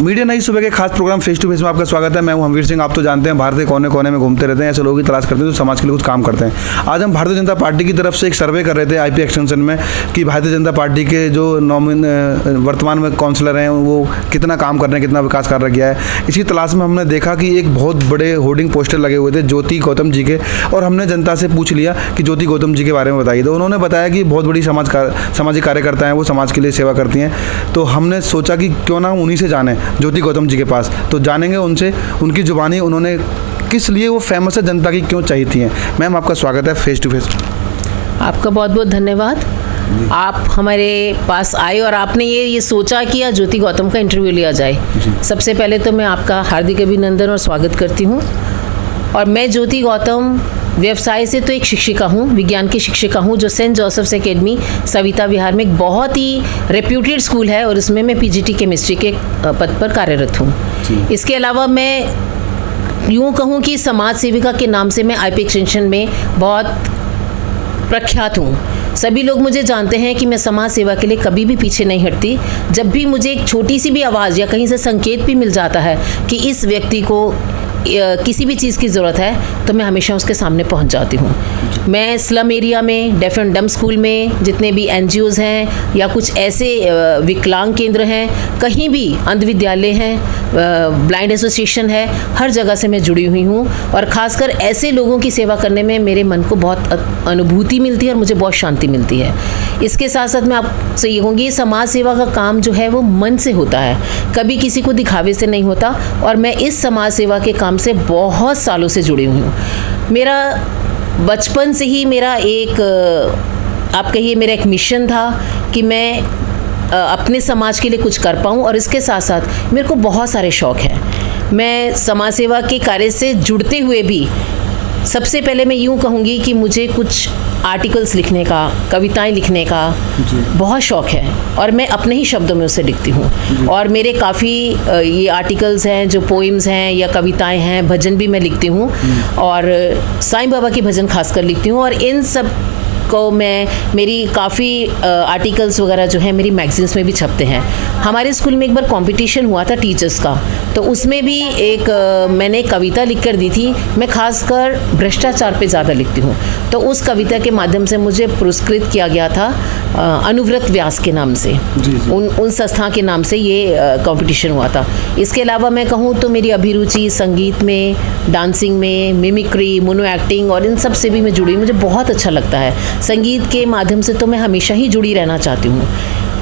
Media नई सुबह के खास प्रोग्राम फेस टू फेस में आपका स्वागत है। मैं हूं हमवीर सिंह। आप तो जानते हैं भारत के कोने कोने में घूमते रहते हैं, ऐसे लोगों की तलाश करते हैं जो समाज के लिए कुछ काम करते हैं। आज हम भारतीय जनता पार्टी की तरफ से एक सर्वे कर रहे थे आईपी एक्सटेंशन में कि भारतीय जनता पार्टी के जो वर्तमान में काउंसलर हैं वो कितना काम कर रहे हैं, कितना विकास कार्य किया है। इसी तलाश में हमने देखा कि एक बहुत बड़े होर्डिंग पोस्टर लगे हुए थे ज्योति गौतम जी के, और हमने जनता से पूछ लिया कि ज्योति गौतम जी के बारे में बताइए। तो उन्होंने बताया कि बहुत बड़ी सामाजिक कार्यकर्ता हैं, वो समाज के लिए सेवा करती हैं। तो हमने सोचा कि क्यों ना उन्हीं से जाने ज्योति गौतम जी के पास, तो जानेंगे उनसे, उनकी जुबानी उन्होंने किस लिए वो फेमस है, जनता की क्यों चाहिए थी। मैम आपका स्वागत है फेस टू फेस। आपका बहुत बहुत धन्यवाद। आप हमारे पास आए और आपने ये सोचा कि या ज्योति गौतम का इंटरव्यू लिया जाए। सबसे पहले तो मैं आपका हार्दिक अभिनंदन और स्वागत करती हूँ। और मैं ज्योति गौतम व्यवसाय से तो एक शिक्षिका हूँ, विज्ञान की शिक्षिका हूँ, जो सेंट जोसेफ्स एकेडमी सविता विहार में एक बहुत ही रेप्यूटेड स्कूल है और इसमें मैं पीजीटी केमिस्ट्री के पद पर कार्यरत हूँ। इसके अलावा मैं यूँ कहूँ कि समाज सेविका के नाम से मैं आईपी एक्सटेंशन में बहुत प्रख्यात हूँ। सभी लोग मुझे जानते हैं कि मैं समाज सेवा के लिए कभी भी पीछे नहीं हटती। जब भी मुझे एक छोटी सी भी आवाज़ या कहीं से संकेत भी मिल जाता है कि इस व्यक्ति को किसी भी चीज़ की ज़रूरत है, तो मैं हमेशा उसके सामने पहुंच जाती हूं। मैं स्लम एरिया में, डेफ एंड डम्ब स्कूल में, जितने भी एनजीओज हैं या कुछ ऐसे विकलांग केंद्र हैं, कहीं भी अंध विद्यालय हैं, ब्लाइंड एसोसिएशन है, हर जगह से मैं जुड़ी हुई हूं। और ख़ासकर ऐसे लोगों की सेवा करने में मेरे मन को बहुत अनुभूति मिलती है और मुझे बहुत शांति मिलती है। इसके साथ साथ मैं आपसे ये कहूँगी, समाज सेवा का काम जो है वो मन से होता है, कभी किसी को दिखावे से नहीं होता। और मैं इस समाज सेवा के काम से बहुत सालों से जुड़ी हुई हूँ। मेरा बचपन से ही मेरा एक आप कहिए मेरा एक मिशन था कि मैं अपने समाज के लिए कुछ कर पाऊँ। और इसके साथ साथ मेरे को बहुत सारे शौक़ हैं। मैं समाज सेवा के कार्य से जुड़ते हुए भी सबसे पहले मैं यूँ कहूँगी कि मुझे कुछ आर्टिकल्स लिखने का, कविताएं लिखने का बहुत शौक़ है और मैं अपने ही शब्दों में उसे लिखती हूँ। और मेरे काफ़ी ये आर्टिकल्स हैं जो पोइम्स हैं या कविताएं हैं, भजन भी मैं लिखती हूँ और साईं बाबा की भजन खासकर लिखती हूँ। और इन सब को मेरी काफ़ी आर्टिकल्स वगैरह जो है मेरी मैगजीन्स में भी छपते हैं। हमारे स्कूल में एक बार कंपटीशन हुआ था टीचर्स का, तो उसमें भी एक मैंने कविता लिख कर दी थी। मैं खासकर भ्रष्टाचार पे ज़्यादा लिखती हूँ, तो उस कविता के माध्यम से मुझे पुरस्कृत किया गया था अनुव्रत व्यास के नाम से। उन संस्था के नाम से ये कंपटीशन हुआ था। इसके अलावा मैं कहूँ तो मेरी अभिरुचि संगीत में, डांसिंग में, मिमिक्री, मोनो एक्टिंग और इन सब से भी मैं जुड़ी। मुझे बहुत अच्छा लगता है संगीत के माध्यम से, तो मैं हमेशा ही जुड़ी रहना चाहती हूँ।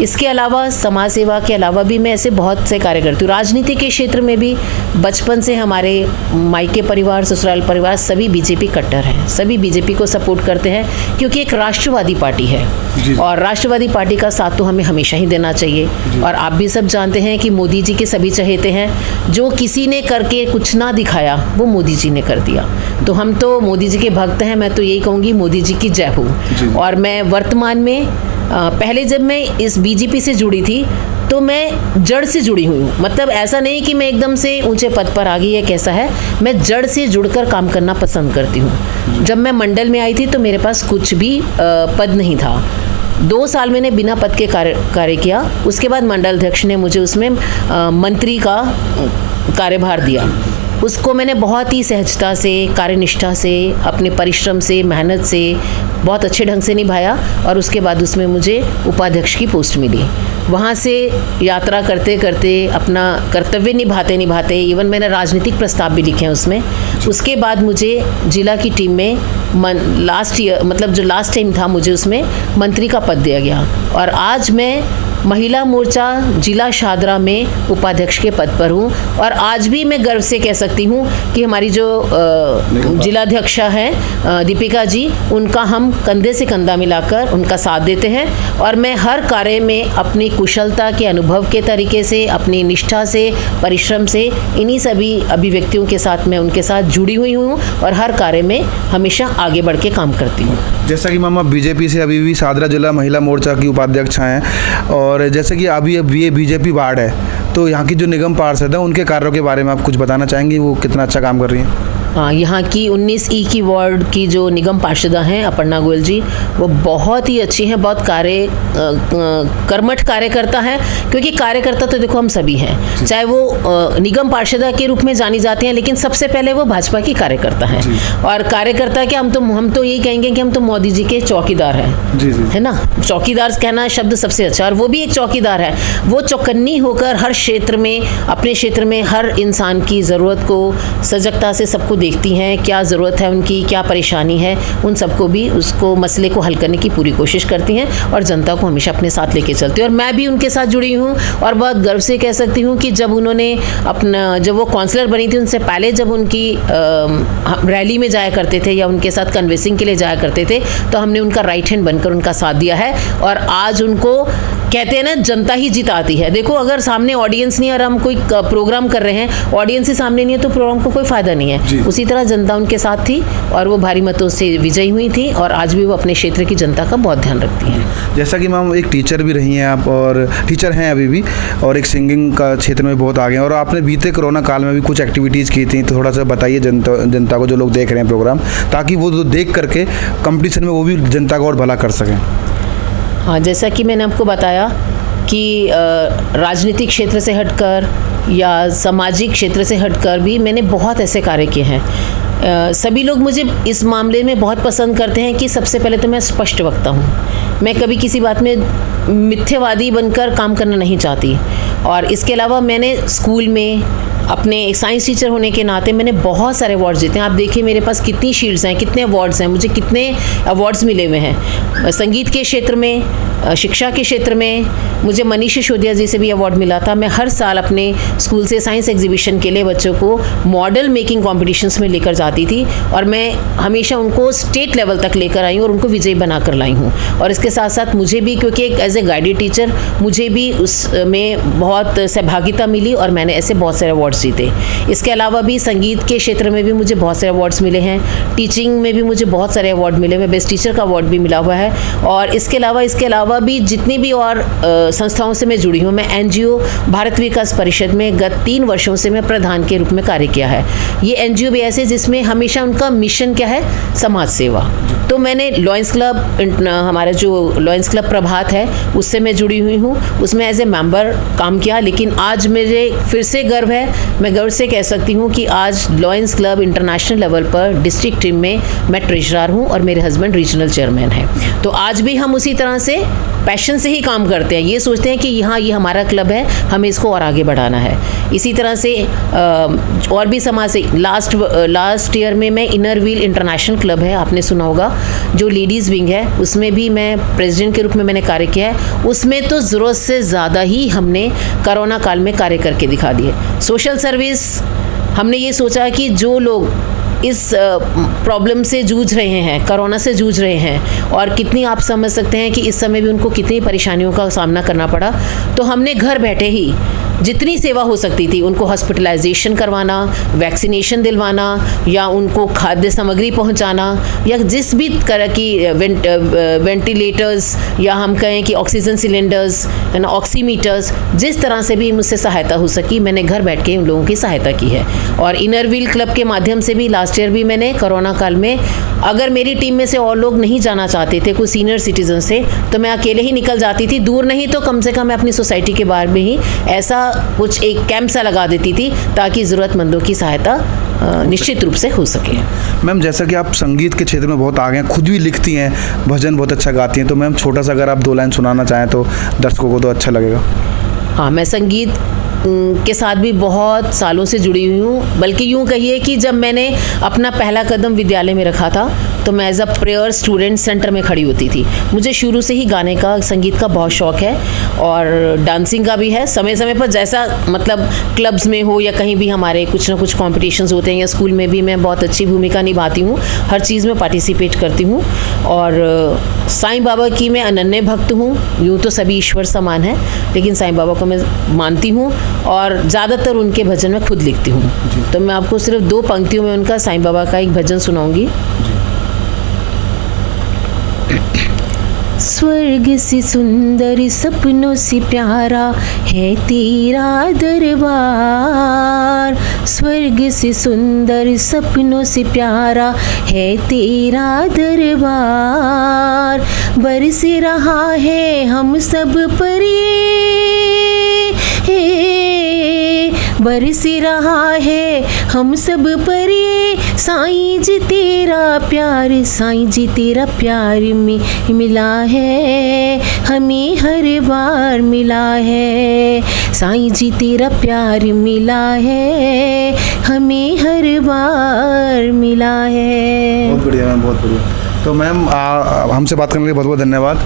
इसके अलावा समाज सेवा के अलावा भी मैं ऐसे बहुत से कार्य करती हूँ। राजनीति के क्षेत्र में भी बचपन से हमारे मायके परिवार, ससुराल परिवार सभी बीजेपी कट्टर हैं, सभी बीजेपी को सपोर्ट करते हैं क्योंकि एक राष्ट्रवादी पार्टी है और राष्ट्रवादी पार्टी का साथ तो हमें हमेशा ही देना चाहिए। और आप भी सब जानते हैं कि मोदी जी के सभी चहेते हैं, जो किसी ने करके कुछ ना दिखाया वो मोदी जी ने कर दिया। तो हम तो मोदी जी के भक्त हैं। मैं तो यही कहूँगी मोदी जी की जय हो। और मैं वर्तमान में पहले जब मैं इस बीजेपी से जुड़ी थी तो मैं जड़ से जुड़ी हुई हूँ। मतलब ऐसा नहीं कि मैं एकदम से ऊंचे पद पर आ गई है, कैसा है, मैं जड़ से जुड़कर काम करना पसंद करती हूँ। जब मैं मंडल में आई थी तो मेरे पास कुछ भी पद नहीं था। 2 साल मैंने बिना पद के कार्य किया। उसके बाद मंडल अध्यक्ष ने मुझे उसमें मंत्री का कार्यभार दिया। उसको मैंने बहुत ही सहजता से, कार्यनिष्ठा से, अपने परिश्रम से, मेहनत से बहुत अच्छे ढंग से निभाया और उसके बाद उसमें मुझे उपाध्यक्ष की पोस्ट मिली। वहाँ से यात्रा करते करते अपना कर्तव्य निभाते निभाते इवन मैंने राजनीतिक प्रस्ताव भी लिखे हैं उसमें। उसके बाद मुझे जिला की टीम में लास्ट ईयर, मतलब जो लास्ट टाइम था, मुझे उसमें मंत्री का पद दिया गया। और आज मैं महिला मोर्चा जिला शादरा में उपाध्यक्ष के पद पर हूँ। और आज भी मैं गर्व से कह सकती हूँ कि हमारी जो जिलाध्यक्षा हैं दीपिका जी, उनका हम कंधे से कंधा मिलाकर उनका साथ देते हैं। और मैं हर कार्य में अपनी कुशलता के अनुभव के तरीके से, अपनी निष्ठा से, परिश्रम से, इन्हीं सभी अभिव्यक्तियों के साथ मैं उनके साथ जुड़ी हुई हूँ और हर कार्य में हमेशा आगे बढ़ के काम करती हूँ। जैसा कि मामा बीजेपी से अभी भी शादरा जिला महिला मोर्चा की उपाध्यक्ष हैं और जैसे कि अभी ये बीजेपी वार्ड है, तो यहाँ की जो निगम पार्षद हैं उनके कार्यों के बारे में आप कुछ बताना चाहेंगी, वो कितना अच्छा काम कर रही हैं? हाँ, यहाँ की 19E की वार्ड की जो निगम पार्षदा हैं अपर्णा गोयल जी, वो बहुत ही अच्छी हैं, बहुत कर्मठ कार्यकर्ता हैं। क्योंकि कार्यकर्ता तो देखो हम सभी हैं, चाहे वो निगम पार्षदा के रूप में जानी जाती हैं, लेकिन सबसे पहले वो भाजपा की कार्यकर्ता हैं। और कार्यकर्ता क्या, हम तो यही कहेंगे कि हम तो मोदी जी के चौकीदार हैं, जी जी, है ना। चौकीदार कहना शब्द सबसे अच्छा, और वो भी एक चौकीदार है। वो चौकन्नी होकर हर क्षेत्र में, अपने क्षेत्र में हर इंसान की ज़रूरत को सजगता से सबको देखती हैं, क्या ज़रूरत है उनकी, क्या परेशानी है, उन सबको भी उसको मसले को हल करने की पूरी कोशिश करती हैं और जनता को हमेशा अपने साथ लेके चलती हैं। और मैं भी उनके साथ जुड़ी हूँ और बहुत गर्व से कह सकती हूँ कि जब वो काउंसलर बनी थी, उनसे पहले जब उनकी रैली में जाया करते थे या उनके साथ कन्वेंसिंग के लिए जाया करते थे, तो हमने उनका राइट हैंड बनकर उनका साथ दिया है। और आज उनको कहते हैं ना, जनता ही जिताती है। देखो, अगर सामने ऑडियंस नहीं है और हम कोई प्रोग्राम कर रहे हैं, ऑडियंस ही सामने नहीं है, तो प्रोग्राम को कोई फायदा नहीं है। उसी तरह जनता उनके साथ थी और वो भारी मतों से विजयी हुई थी, और आज भी वो अपने क्षेत्र की जनता का बहुत ध्यान रखती हैं। जैसा कि मैम एक टीचर भी रही हैं आप, और टीचर हैं अभी भी, और एक सिंगिंग का क्षेत्र में बहुत आगे हैं, और आपने बीते कोरोना काल में भी कुछ एक्टिविटीज़ की थी, तो थोड़ा सा बताइए जनता को, जो लोग देख रहे हैं प्रोग्राम, ताकि वो देख करके कंपटीशन में वो भी जनता को और भला कर सकें। हाँ, जैसा कि मैंने आपको बताया कि राजनीतिक क्षेत्र से हटकर या सामाजिक क्षेत्र से हटकर भी मैंने बहुत ऐसे कार्य किए हैं। सभी लोग मुझे इस मामले में बहुत पसंद करते हैं कि सबसे पहले तो मैं स्पष्ट वक्ता हूँ। मैं कभी किसी बात में मिथ्यावादी बनकर काम करना नहीं चाहती। और इसके अलावा मैंने स्कूल में अपने एक साइंस टीचर होने के नाते मैंने बहुत सारे अवार्ड्स जीते हैं। आप देखिए मेरे पास कितनी शील्ड्स हैं, कितने अवार्ड्स हैं, मुझे कितने अवार्ड्स मिले हुए हैं। संगीत के क्षेत्र में, शिक्षा के क्षेत्र में मुझे मनीष सिसोदिया जी से भी अवार्ड मिला था। मैं हर साल अपने स्कूल से साइंस एग्जीबिशन के लिए बच्चों को मॉडल मेकिंग कॉम्पिटिशन्स में लेकर जाती थी, और मैं हमेशा उनको स्टेट लेवल तक लेकर आई हूँ और उनको विजयी बनाकर लाई हूँ। और इसके साथ साथ मुझे भी, क्योंकि एक एज ए गाइडेड टीचर, मुझे भी उसमें बहुत सहभागिता मिली और मैंने ऐसे बहुत सारे अवार्ड्स जीते। इसके अलावा भी संगीत के क्षेत्र में भी मुझे बहुत सारे अवार्ड्स मिले हैं। टीचिंग में भी मुझे बहुत सारे अवार्ड मिले हुए, बेस्ट टीचर का अवार्ड भी मिला हुआ है। और इसके अलावा भी जितनी भी और संस्थाओं से मैं जुड़ी हूँ, मैं NGO भारत विकास परिषद में गत 3 वर्षों से मैं प्रधान के रूप में कार्य किया है। ये NGO भी ऐसे जिसमें हमेशा उनका मिशन क्या है, समाज सेवा। तो मैंने लॉयंस क्लब, हमारा जो लॉयंस क्लब प्रभात है, उससे मैं जुड़ी हुई हूँ, उसमें एज ए मेंबर काम किया। लेकिन आज मुझे फिर से गर्व है, मैं गर्व से कह सकती हूँ कि आज लॉयंस क्लब इंटरनेशनल लेवल पर डिस्ट्रिक्ट टीम में मैं ट्रेजरर हूँ और मेरे हस्बैंड रीजनल चेयरमैन हैं। तो आज भी हम उसी तरह से पैशन से ही काम करते हैं। ये सोचते हैं कि यहाँ ये हमारा क्लब है, हमें इसको और आगे बढ़ाना है। इसी तरह से और भी समाज से लास्ट ईयर में मैं इनर व्हील इंटरनेशनल क्लब है, आपने सुना होगा, जो लेडीज़ विंग है, उसमें भी मैं प्रेसिडेंट के रूप में मैंने कार्य किया है। उसमें तो ज़रूरत से ज़्यादा ही हमने कोरोना काल में कार्य करके दिखा दिए। सोशल सर्विस, हमने ये सोचा कि जो लोग इस प्रॉब्लम से जूझ रहे हैं, कोरोना से जूझ रहे हैं, और कितनी आप समझ सकते हैं कि इस समय भी उनको कितनी परेशानियों का सामना करना पड़ा, तो हमने घर बैठे ही जितनी सेवा हो सकती थी, उनको हॉस्पिटलाइजेशन करवाना, वैक्सीनेशन दिलवाना, या उनको खाद्य सामग्री पहुंचाना, या जिस भी तरह की वेंटिलेटर्स, या हम कहें कि ऑक्सीजन सिलेंडर्स, है ना, ऑक्सीमीटर्स, जिस तरह से भी मुझसे सहायता हो सकी, मैंने घर बैठ के उन लोगों की सहायता की है। और इनर व्हील क्लब के माध्यम से भी लास्ट ईयर भी मैंने कोरोना काल में, अगर मेरी टीम में से और लोग नहीं जाना चाहते थे, कुछ सीनियर सिटीजन से, तो मैं अकेले ही निकल जाती थी। दूर नहीं तो कम से कम मैं अपनी सोसाइटी के बाहर में ही ऐसा कुछ एक कैंप सा लगा देती थी, ताकि ज़रूरतमंदों की सहायता निश्चित रूप से हो सके। मैम, जैसा कि आप संगीत के क्षेत्र में बहुत आगे हैं, खुद भी लिखती हैं, भजन बहुत अच्छा गाती हैं, तो मैम छोटा सा अगर आप 2 लाइन सुनाना चाहें तो दर्शकों को तो अच्छा लगेगा। हाँ, मैं संगीत के साथ भी बहुत सालों से जुड़ी हुई हूँ। बल्कि यूँ कहिए कि जब मैंने अपना पहला कदम विद्यालय में रखा था, तो मैं as a prayer student centre में खड़ी होती थी। मुझे शुरू से ही गाने का, संगीत का बहुत शौक़ है, और डांसिंग का भी है। समय समय पर जैसा, मतलब क्लब्स में हो या कहीं भी हमारे कुछ ना कुछ कॉम्पिटिशन्स होते हैं, या स्कूल में भी मैं बहुत अच्छी भूमिका निभाती हूँ, हर चीज़ में पार्टिसिपेट करती हूँ। और साईं बाबा की मैं अनन्य भक्त हूँ। यूँ तो सभी ईश्वर समान हैं, लेकिन साईं बाबा को मैं मानती हूँ, और ज़्यादातर उनके भजन मैं खुद लिखती हूँ। तो मैं आपको सिर्फ 2 पंक्तियों में उनका, साईं बाबा का एक भजन सुनाऊंगी। स्वर्ग से सुंदर सपनों से प्यारा है तेरा दरबार, स्वर्ग से सुंदर सपनों से प्यारा है तेरा दरबार। बरस रहा है हम सब पर बरस रहा है हम सब पर साईं जी तेरा प्यार, साईं जी तेरा प्यार में मिला है, हमें हर बार मिला है। साईं जी तेरा प्यार मिला है, हमें हर बार मिला है। बहुत बढ़िया मैम, बहुत बढ़िया। तो मैम हमसे बात करने के लिए बहुत बहुत धन्यवाद।